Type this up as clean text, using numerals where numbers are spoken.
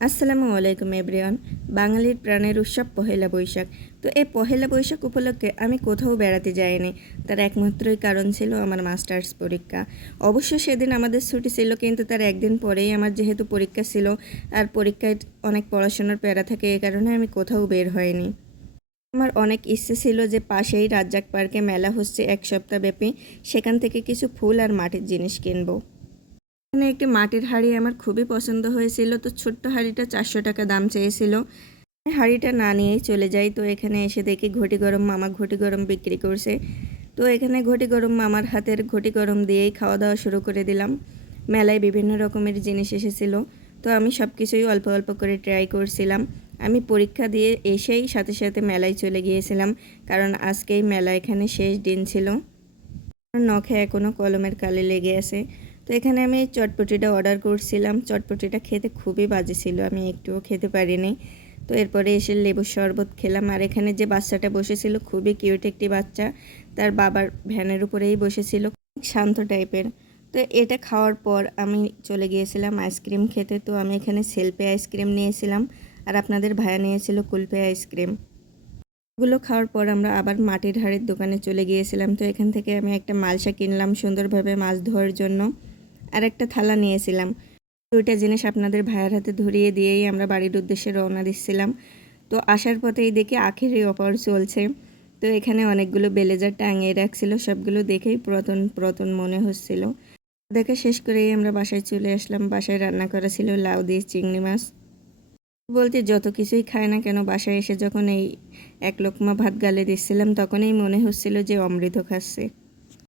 আসসালামু আলাইকুম এভরিওয়ান। বাঙালির প্রাণের উৎসব পহেলা বৈশাখ। তো এই পহেলা বৈশাখ উপলক্ষে আমি কোথাও বেড়াতে যাইনি। তার একমাত্রই কারণ ছিল আমার মাস্টার্স পরীক্ষা। অবশ্য সেদিন আমাদের ছুটি ছিল, কিন্তু তার একদিন পরেই আমার যেহেতু পরীক্ষা ছিল, আর পরীক্ষায় অনেক পড়াশোনার প্যারা থাকে, এই কারণে আমি কোথাও বের হয়নি। আমার অনেক ইচ্ছে ছিল যে পাশেই রাজ্জাক পার্কে মেলা হচ্ছে 1 সপ্তাহ ব্যাপী, সেখান থেকে কিছু ফুল আর মাটির জিনিস কিনবো। এখানে একটি মাটির হাঁড়ি আমার খুবই পছন্দ হয়েছিল। তো ছোট্ট হাঁড়িটা 400 টাকা দাম চেয়েছিল। আমি হাঁড়িটা না নিয়েই চলে যাই। তো এখানে এসে দেখি ঘটি গরম মামা ঘটি গরম বিক্রি করছে। তো এখানে ঘটি গরম মামার হাতের ঘটি গরম দিয়েই খাওয়া দাওয়া শুরু করে দিলাম। মেলায় বিভিন্ন রকমের জিনিস এসেছিল। তো আমি সব কিছুই অল্প অল্প করে ট্রাই করছিলাম। আমি পরীক্ষা দিয়ে এসেই সাথে সাথে মেলায় চলে গিয়েছিলাম, কারণ আজকেই মেলা এখানে শেষ দিন ছিল। নখে এখনও কলমের কালি লেগে আছে। তো এখানে আমি চটপটিটা অর্ডার করছিলাম। চটপটিটা খেতে খুবই বাজে ছিল, আমি একটুও খেতে পারিনি। তো এরপরে এসে লেবুর শরবত খেলাম। আর এখানে যে বাচ্চাটা বসেছিল খুবই কিউট একটি বাচ্চা, তার বাবার ভ্যানের উপরেই বসেছিল, শান্ত টাইপের। তো এটা খাওয়ার পর আমি চলে গিয়েছিলাম আইসক্রিম খেতে। তো আমি এখানে সেলফি আইসক্রিম নিয়েছিলাম, আর আপনাদের ভাইয়া নিয়েছিল কুলফি আইসক্রিম। গুলো খাওয়ার পর আমরা আবার মাটির হাঁড়ির দোকানে চলে গিয়েছিলাম। তো এখান থেকে আমি একটা মালসা কিনলাম সুন্দরভাবে মাছ ধোয়ার জন্য, আর একটা থালা নিয়েছিলাম। দুইটা জিনিস আপনাদের ভাইয়ের হাতে ধরিয়ে দিয়েই আমরা বাড়ির উদ্দেশ্যে রওনা দিচ্ছিলাম। তো আসার পথেই দেখি আখেরি অফার চলছে। তো এখানে অনেকগুলো ব্লেজার টাঙিয়ে রাখছিল, সবগুলো দেখেই পুরাতন পুরাতন মনে হচ্ছিল। দেখা শেষ করেই আমরা বাসায় চলে আসলাম। বাসায় রান্না করা ছিল লাউ দিয়ে চিংড়ি মাছ। বলতে যত কিছুই খায় না কেন, বাসায় এসে যখন এই এক লোকমা ভাত গালে দিচ্ছিলাম, তখনই মনে হচ্ছিল যে অমৃত খাচ্ছে।